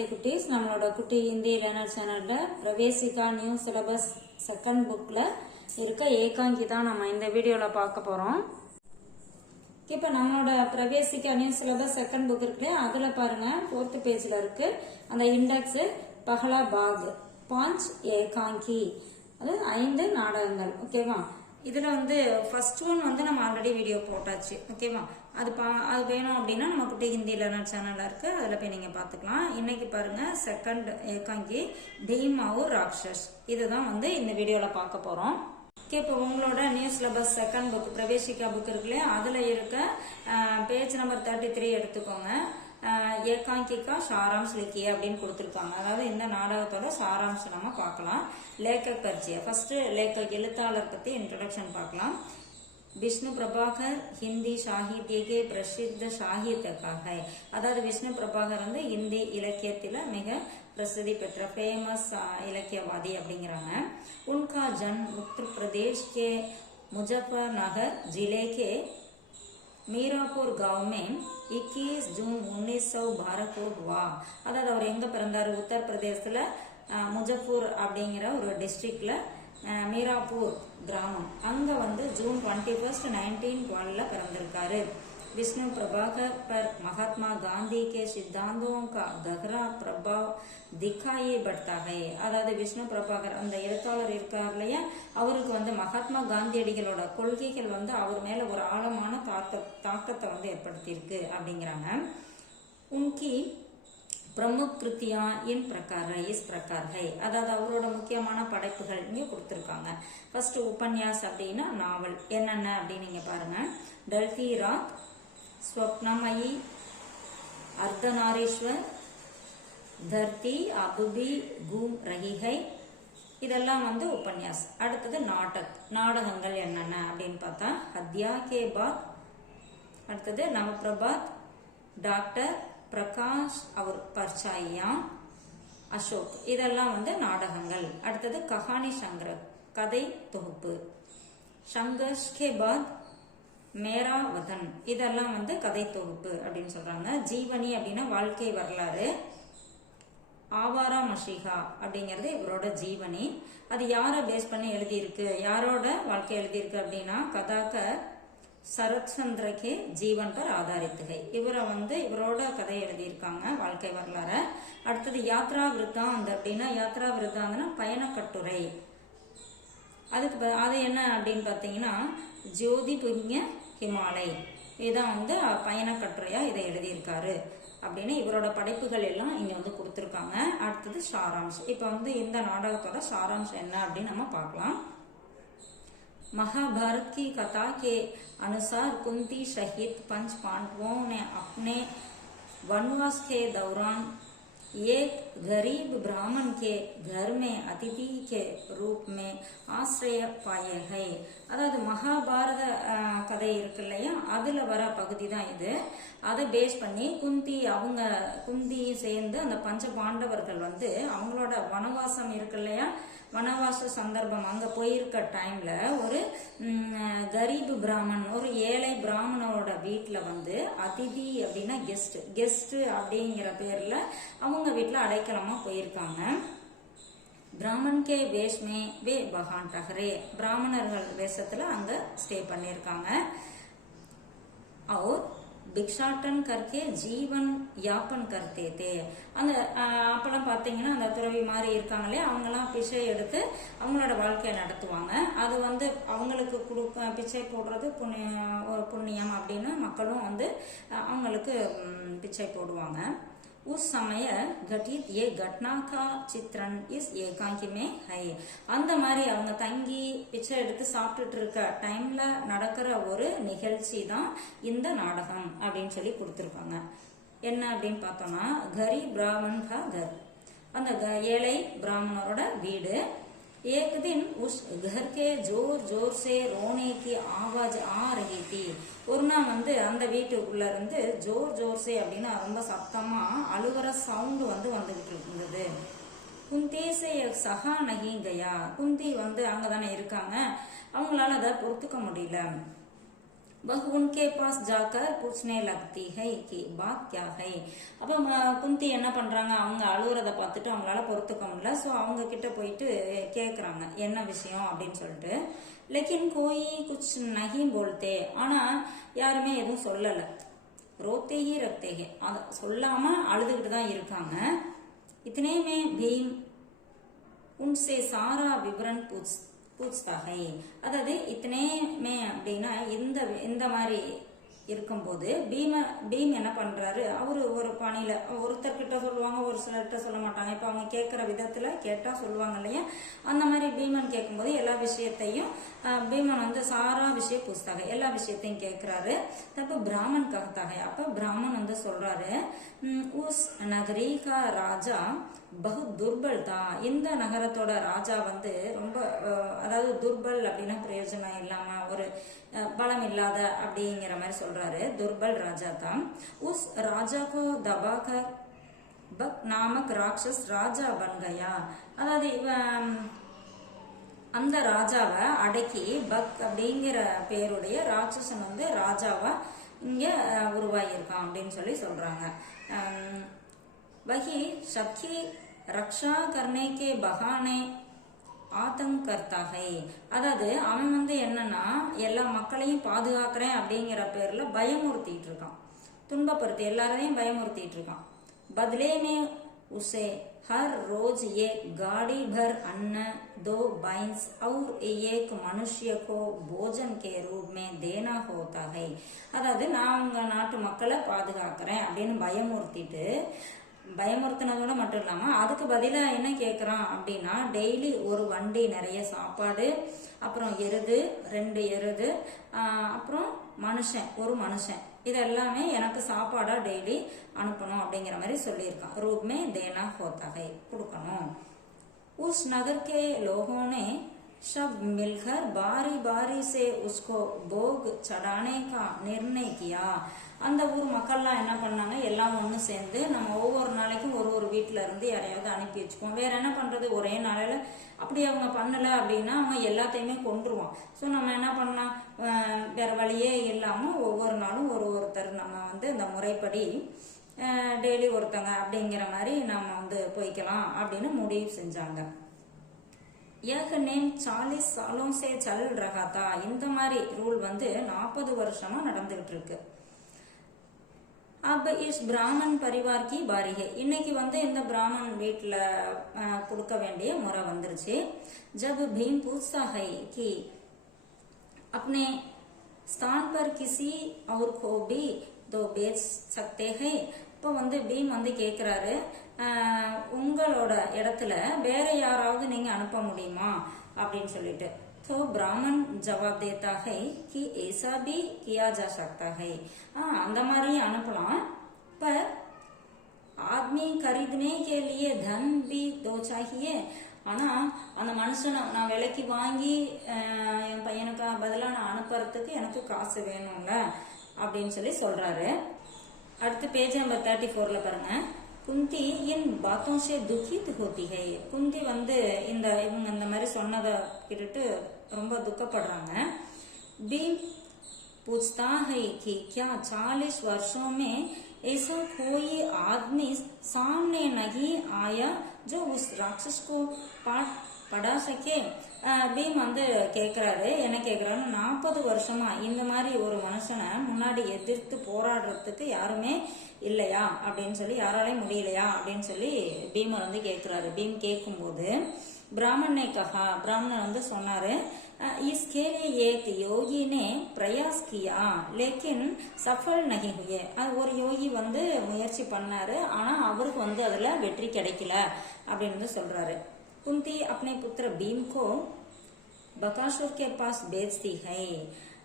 நமஸ்தே குட்டீஸ். நம்மளோட குட்டி ஹிந்தி லேர்னர் சேனல்ல பிரவேசிகா நியூ சிலபஸ் செகண்ட் புக்ல இருக்க ஏகாங்கி தான் நம்ம இந்த வீடியோல பார்க்க போறோம். இப்ப நம்மளோட பிரவேசிகா நியூ சிலபஸ் செகண்ட் புக் இருக்குல்ல, அதுல பாருங்க 4th பேஜ்ல இருக்கு அந்த இண்டெக்ஸ் பஹலா பாக் பாஞ்ச் ஏகாங்கி, அது 5 நாடகங்கள். ஓகேவா? இதுல ஃபர்ஸ்ட் ஒன் நம்ம ஆல்ரெடி வீடியோ போட்டாச்சு. ஓகேவா? அது வேணும் அப்படின்னா நம்ம குட்டி ஹிந்தி லேர்னர் சேனல்ல இருக்கு, அதுல போய் நீங்க பாத்துக்கலாம். இன்னைக்கு பாருங்க செகண்ட் ஏகாங்கி பீம் और ராட்சஸ், இதுதான் இந்த வீடியோல பார்க்க போறோம். இப்போ உங்களோட new syllabus second book Praveshika book இருக்குல்லையா, அதுல இருக்க பேஜ் நம்பர் 33 எடுத்துக்கோங்க. ஏகாங்கிகா சாராம்ஸ் லிக்கிய அப்படின்னு கொடுத்துருக்காங்க. அதாவது இந்த நாடகத்தோட சாராம்சம் நம்ம பார்க்கலாம். லேக்கக் பரிச்சய, ஃபர்ஸ்ட் லேக்கக் எழுத்தாளர் பத்தி இன்ட்ரோடக்ஷன் பார்க்கலாம். விஷ்ணு பிரபாகர் ஹிந்தி சாகித்யக்கே பிரசித்த சாகித்யக்காக, அதாவது விஷ்ணு பிரபாகர் ஹிந்தி இலக்கியத்தில மிக பிரசித்தி பெற்ற ஃபேமஸ் இலக்கியவாதி அப்படிங்கிறாங்க. உன்கா ஜன் உத்தர் பிரதேஷ் கே முஜஃபர் நகர் जिले के मीरापुर गांव में 21 जून 1912 को हुआ. அதாவது அவர் எங்க பிறந்தாரு? உத்தரப்பிரதேசத்துல முஜஃபூர் அப்படிங்கிற ஒரு டிஸ்ட்ரிக்ட்ல மீராப்பூர் கிராமம், அங்க ஜூன் 21, 1912 பிறந்திருக்காரு. विष्णु प्रभाकर पर महात्मा गांधी के सिद्धांतों का गहरा प्रभाव दिखाई पड़ता है. அதாவது விஷ்ணு பிரபாகர் அந்த எழுத்தாளர் இருக்கார் இல்லையா, அவருக்கு மகாத்மா காந்தியடிகளோட கொள்கைகள் அவர் மேல ஒரு ஆழமான தாக்கத்தை ஏற்படுத்தியிருக்கு அப்படிங்கிறாங்க. உன்கி பிரமுக் கிருத்தியா இன் பிரகார் இஸ் பிரகார் ஹை, அதாவது அவரோட முக்கியமான படைப்புகள் இங்க கொடுத்திருக்காங்க. ஃபர்ஸ்ட் உபன்யாஸ் அப்படின்னா நாவல் என்னென்ன அப்படின்னு நீங்க பாருங்க. டல்தி ராத், स्वप्नमयी, अर्धनारीश्वर, धरती अभी घूम रही है, இதெல்லாம் உபன்யாஸ். அடுத்தது நாடகங்கள் என்னென்ன அப்படின்னு பார்த்தா ஹத்யா கே பாத், அடுத்தது நவபிரபாத், டாக்டர் பிரகாஷ் அவர் பர்ச்சாயா, அசோக், இதெல்லாம் நாடகங்கள். அடுத்தது கஹானி சங்கர், கதை தொகுப்பு. சங்கர்ஷ் கே பாத் மேரா வதன், இதெல்லாம் கதை தொகுப்பு அப்படின்னு சொல்றாங்க. ஜீவனி அப்படின்னா வாழ்க்கை வரலாறு. ஆவாரா மஷிகா அப்படிங்கிறது இவரோட ஜீவனி. அது யார பேஸ் பண்ணி எழுதியிருக்கு, யாரோட வாழ்க்கை எழுதியிருக்கு அப்படின்னா கதாகர் சரத்சந்திர கே ஜீவன் பர் ஆதாரித்துகை, இவரோட கதை எழுதியிருக்காங்க, வாழ்க்கை வரலாறு. அடுத்தது யாத்ரா விருத்தாந்த் அப்படின்னா யாத்ரா விருத்தாந்தனா பயண கட்டுரை. அதுக்கு அது என்ன அப்படின்னு பாத்தீங்கன்னா ஜோதி புண்ணிய ஹிமாலய், இதான் பயண கட்டுரையா இதை எழுதியிருக்காரு அப்படின்னு இவரோட படைப்புகள் எல்லாம் இங்க கொடுத்திருக்காங்க. அடுத்தது சாராம்சம். இப்ப இந்த நாடகத்தோட சாராம்சம் என்ன அப்படின்னு நம்ம பார்க்கலாம். महाभारत की कथा के अनुसार कुंती शहीद 5 पांडवों ने अपने वनवास के दौरान एक गरीब ब्राह्मण के घर में अतिथि के रूप में आश्रय पाए है. அதாவது மகாபாரத கதை இருக்கு இல்லையா, அதுல வர பகுதி தான் இது. அதை பேஸ் பண்ணி குந்தி சேர்ந்து அந்த பஞ்ச பாண்டவர்கள் அவங்களோட வனவாசம் இருக்கு இல்லையா, வனவாச சந்தர்ப்பம் அங்க போயிருக்க டைம்ல ஒரு கரீப் பிராமன், ஒரு ஏழை பிராமணோட வீட்டுல அதிதி அப்படின்னா கெஸ்ட் அப்படிங்கிற பேர்ல அவங்க வீட்டுல அடைக்கலமா போயிருக்காங்க. பிராமன் கே வேஷ்மே வே பகான் டஹரே, பிராமணர்கள் வேஷத்துல அங்க ஸ்டே பண்ணிருக்காங்க. அவர் பிக்ஷாட்டன் கர்க்கே ஜீவன் யாப்பன் கர்த்தே தே, அந்த அப்பெல்லாம் பாத்தீங்கன்னா அந்த துறவி மாதிரி இருக்காங்களே, அவங்கெல்லாம் பிச்சை எடுத்து அவங்களோட வாழ்க்கையை நடத்துவாங்க. அது அவங்களுக்கு பிச்சை போடுறது புண்ணியம் அப்படின்னு மக்களும் அவங்களுக்கு பிச்சை போடுவாங்க. उस समय घटित ये घटना का चित्रण इस एकांकी में है. அந்த மாதிரி அவங்க தங்கி பிச்சை எடுத்து சாப்பிட்டுட்டு இருக்க டைம்ல நடக்கிற ஒரு நிகழ்ச்சி தான் இந்த நாடகம் அப்படின்னு சொல்லி கொடுத்திருக்காங்க. என்ன அப்படின்னு பார்த்தோம்னா கரீப் பிராமன் கா கர், அந்த ஏழை பிராமணரோட வீடு. एक दिन उस घर के जोर जोर से रोने की आवाज आ रही थी. ஒரு நாள் அந்த வீட்டுக்குள்ள இருந்து ஜோர் ஜோர்சே அப்படின்னா ரொம்ப சத்தமா அழுகிற சவுண்ட் வந்துகிட்டு இருந்தது. குந்தி சே சஹா நஹி கயா, குந்தி அங்கதானே இருக்காங்க, அவங்களால அதை பொறுத்துக்க முடியல. वह उनके पास जाकर पूछने लगती है कि बात क्या है. அப்ப குந்தி என்ன பண்றாங்க, அவங்க அழுகுறத பார்த்துட்டு அவங்களால பொறுத்துக்க முடியல. ஸோ அவங்க கிட்ட போயிட்டு கேட்குறாங்க என்ன விஷயம் அப்படின்னு சொல்லிட்டு. लेकिन कोई कुछ नहीं बोलते, ஆனா யாருமே எதுவும் சொல்லல. ரோத்தே ஹி ரக்தே ஹே, அத சொல்லாம அழுதுகிட்டு தான் இருக்காங்க. इतने में भीम उनसे सारा विवरण पूछता है. அதாவது இத்தனை மே அப்படின்னா இந்த மாதிரி இருக்கும்போது பீம் என்ன பண்றாரு, அவரு ஒரு பாணியில ஒருத்தர்கிட்ட சொல்லுவாங்க, ஒரு சிலர்கிட்ட சொல்ல மாட்டாங்க. இப்ப அவங்க கேட்கிற விதத்துல கேட்டா சொல்லுவாங்க இல்லையா, அந்த மாதிரி பீமன் கேட்கும்போது எல்லா விஷயத்தையும் பீமன் வந்து சாரா விஷயம் பூஸ்தாக எல்லா விஷயத்தையும் கேட்கிறாரு. தப்பு பிராமன் ககத்தாக, அப்ப பிராமன் வந்து சொல்றாரு, உஸ் நகரீகா ராஜா பகு துர்பல் தான், இந்த நகரத்தோட ராஜா வந்து ரொம்ப அதாவது துர்பல் அப்படின்னா பிரயோஜனம் இல்லாம ஒரு பலம் இல்லாத அப்படிங்கிற மாதிரி சொல்றாரு. துர்பல் ராஜா தான். உஸ் ராஜா கோ தபாகர் பக் நாமக் ராட்சஸ் ராஜா பன் கயா, அதாவது இவன் அந்த ராஜாவை அடக்கி பக் அப்படிங்கிற பேருடைய ராட்சசன் வந்து ராஜாவா இங்க உருவாகியிருக்கான் அப்படின்னு சொல்லி சொல்றாங்க. वही सबकी रक्षा करने के बहाने ஆத்தங்க் கர்த்தா ஹை, அதாவது அவன் வந்து என்னன்னா எல்லா மக்களையும் பாதுகாக்கிறேன் அப்படிங்கிற பேர்ல பயமுறுத்திட்டு இருக்கான், துன்பப்படுத்தி எல்லாரையும் பயமுறுத்திட்டு இருக்கான். बदले में उसे हर रोज एक गाड़ी भर अन्न, 2 भैंस और एक मनुष्य को भोजन के रूप में देना होता है. அதாவது நான் உங்க நாட்டு மக்களை பாதுகாக்கிறேன் அப்படின்னு பயமுறுத்தினதோட மட்டும் இல்லாம அதுக்கு பதிலா என்ன கேக்குறான் அப்படின்னா, டெய்லி ஒரு வண்டி நிறைய சாப்பாடு, அப்புறம் எருது 2 எருது, அப்புறம் ஒரு மனுஷன், இதெல்லாமே எனக்கு சாப்பாடா டெய்லி அனுப்பணும் அப்படிங்கிற மாதிரி சொல்லியிருக்கான். ரூப்மே தேனா ஹோத்தாகை, கொடுக்கணும். உஸ் நகர் கே லோகோं ने सब मिलकर बारी बारी से उसको भोग चढ़ाने का निर्णय किया. அந்த ஊர் மக்கள்லாம் என்ன பண்ணாங்க, எல்லாம் ஒண்ணு சேர்ந்து நம்ம ஒவ்வொரு நாளைக்கும் ஒரு வீட்டுல இருந்து யாரையாவது அனுப்பி வச்சுக்குவோம். வேற என்ன பண்றது, ஒரே நாளையில அப்படி அவங்க பண்ணல அப்படின்னா அவங்க எல்லாத்தையுமே கொன்றுவோம். ஸோ நம்ம என்ன பண்ணலாம், வேற வழியே இல்லாம ஒவ்வொரு நாளும் ஒருத்தர் நம்ம வந்து இந்த முறைப்படி டெய்லி ஒருத்தங்க அப்படிங்கிற மாதிரி நம்ம வந்து போய்க்கலாம் அப்படின்னு முடிவு செஞ்சாங்க. यह नेम 40 सालों से चल रहा था. இந்த மாதிரி ரூல் வந்து 40 வருஷமா நடந்துகிட்டு இருக்கு. अब इस ब्राह्मण परिवार की बारी है. இன்னைக்கு வந்து இந்த பிராமன் வீட்டுல கொடுக்க வேண்டிய முறை வந்துருச்சு. जब भीम पूछता है कि अपने स्थान पर किसी और को भी तो बेच सकते हैं. இப்போ வந்து பீம் வந்து கேக்குறாரு, உங்களோட இடத்துல வேற யாராவது நீங்க அனுப்ப முடியுமா அப்படின்னு சொல்லிட்டு. तो ब्राह्मण जवाब देता है कि ऐसा भी किया जा सकता है. அந்த மாதிரி அனுப்பலாம். पर आदमी खरीदने के लिए धन भी तो चाहिए. ஆனா அந்த மனுஷனை நான் விலைக்கு வாங்கி என் பையனுக்கு பதிலா நான் அனுப்புறதுக்கு எனக்கு காசு வேணும்ல அப்படின்னு சொல்லி சொல்றாரு. அடுத்து பேஜ் நம்பர் 34ல பாருங்க. குந்தி இன் பாத்தோं से दुखित होती है. குந்தி வந்து இவங்க இந்த மாதிரி சொன்னதை கேட்டுட்டு ரொம்ப துக்கப்படுறாங்க. भीम पूछता है कि क्या 40 वर्षों में ऐसा कोई आदमी सामने नहीं आया जो उस राक्षस को पड़ा सके. பீம் வந்து கேக்குறாரு, என்ன கேக்குறாரு, 40 வருஷமா இந்த மாதிரி ஒரு மனுஷனை முன்னாடி எதிர்த்து போராடுறதுக்கு யாருமே இல்லையா அப்படின்னு சொல்லி, யாராலையும் முடியலையா அப்படின்னு சொல்லி பீமர் வந்து கேக்குறாரு. பீம் கேட்கும்போது ब्राह्मण ने कहा, ब्राह्मण வந்து சொன்னாரு, इसके लिए एक योगी ने प्रयास किया लेकिन सफल नहीं हुए. ஒரு யோகி வந்து முயற்சி பண்ணாரு, ஆனா அவருக்கு வந்து அதுல வெற்றி கிடைக்கல அப்படின்னு சொல்றாரு. कुंती अपने पुत्र भीम को बकासुर के पास भेजती है.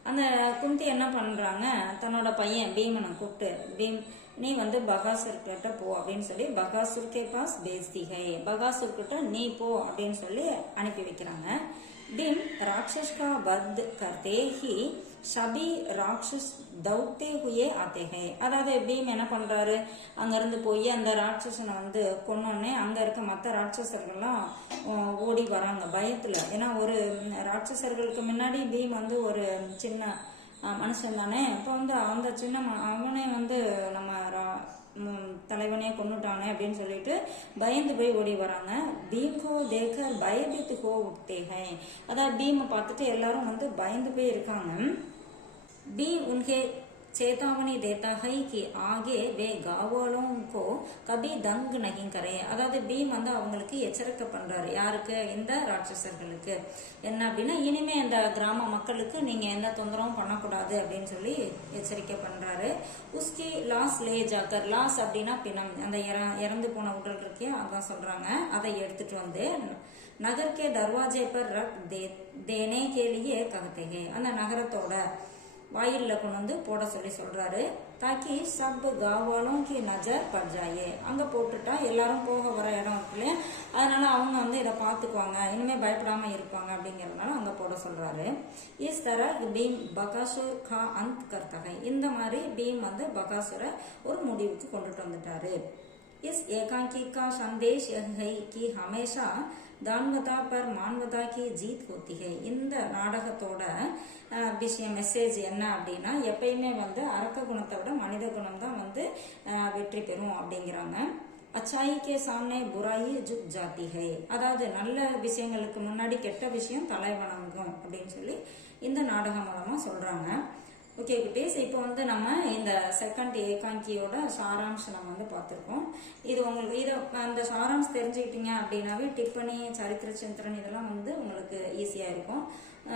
அந்த குந்தி என்ன பண்றாங்க, தன்னோட பையன் பீமனை கூப்பிட்டு, பீம் நீ வந்து பகாசுர் கிட்ட போ அப்படின்னு சொல்லி Bakasur K pass பேஜ்தி high, Bakasur கிட்ட நீ போ அப்படின்னு சொல்லி அனுப்பி வைக்கிறாங்க. भीम राक्षस का वध करते ही सभी राक्षस दौड़ते हुए आते हैं. அதாவது பீம் என்ன பண்றாரு, அங்க இருந்து போய் அந்த ராட்சசனை வந்து கொன்னோடனே அங்க இருக்க மற்ற ராட்சசர்கள்லாம் ஓடி வராங்க பயத்துல. ஏன்னா ஒரு ராட்சசர்களுக்கு முன்னாடி பீம் வந்து ஒரு சின்ன மனுஷன் தானே. இப்போ வந்து அந்த சின்ன அவனே வந்து நம்ம தலைவனே கொண்டுட்டானே அப்படின்னு சொல்லிட்டு பயந்து போய் ஓடி வராங்க. பீம் கோ தேக்கர் பயபித்து கோ உட்தே ஹை. அதாவது பீமை பார்த்துட்டு எல்லாரும் வந்து பயந்து போய் இருக்காங்க. भीम उनके चेतावनी देता है कि आगे वे गाँव वालों को कभी दंग नहीं करे. அதாவது பீம் வந்து அவங்களுக்கு எச்சரிக்கை பண்றாரு. யாருக்கு? இந்த ராட்சசர்களுக்கு. என்ன அப்படின்னா இனிமே இந்த கிராம மக்களுக்கு நீங்க எந்த தொந்தரவும் பண்ணக்கூடாது அப்படின்னு சொல்லி எச்சரிக்கை பண்றாரு. உஸ்கி லாஸ் லே ஜாக்கர். லாஸ் அப்படின்னா பிணம், அந்த இறந்து போன உடல் இருக்கே அதான் சொல்றாங்க. அதை எடுத்துட்டு வந்து நகர் கே தர்வாஜே பர் ரக் தேனே கே லியே கஹ்தே ஹை. அந்த நகரத்தோட வாயில்ல கொண்டு வந்து போட சொல்லி சொல்றாரு. தாக்கி சப் காவாலும் கி நஜர் பட் ஜாயே. அங்க போட்டுட்டா எல்லாரும் போக வர இடம் இருக்கு இல்லையா, அதனால அவங்க வந்து இதை பார்த்துக்குவாங்க, இனிமே பயப்படாம இருப்பாங்க அப்படிங்கறதுனால அங்க போட சொல்றாரு. இஸ் தர பீம் பகாசுர் கா அந்த் கர்த்தகை. இந்த மாதிரி பீம் வந்து பகாசுரை ஒரு முடிவுக்கு கொண்டுட்டு வந்துட்டாரு. इस एकांकी का संदेश यह है कि हमेशा दानवता पर मानवता की जीत होती है. இந்த நாடகத்தோட விஷயம் மெசேஜ் என்ன அப்படின்னா எப்பயுமே வந்து அரக்க குணத்தை விட மனித குணம் தான் வந்து வெற்றி பெறும் அப்படிங்கிறாங்க. அச்சாய்க்கே சாமனே புராயி ஜுக் ஜாத்தி ஹை. அதாவது நல்ல விஷயங்களுக்கு முன்னாடி கெட்ட விஷயம் தலை வணங்கும் அப்படின்னு சொல்லி இந்த நாடகம் மூலமா சொல்றாங்க. ஓகே குட்டீஸ், இப்போ வந்து நம்ம இந்த செகண்ட் ஏகாங்கியோட சாராம்சம் நம்ம வந்து பார்த்துருக்கோம். இது உங்களுக்கு அந்த சாராம்சம் தெரிஞ்சுக்கிட்டீங்க அப்படின்னாவே டிப்பனி, சரித்திர சிந்தரன் இதெல்லாம் வந்து உங்களுக்கு ஈஸியாக இருக்கும்.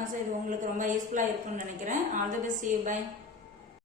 ஸோ இது உங்களுக்கு ரொம்ப யூஸ்ஃபுல்லாக இருக்கும்னு நினைக்கிறேன். All the best, by.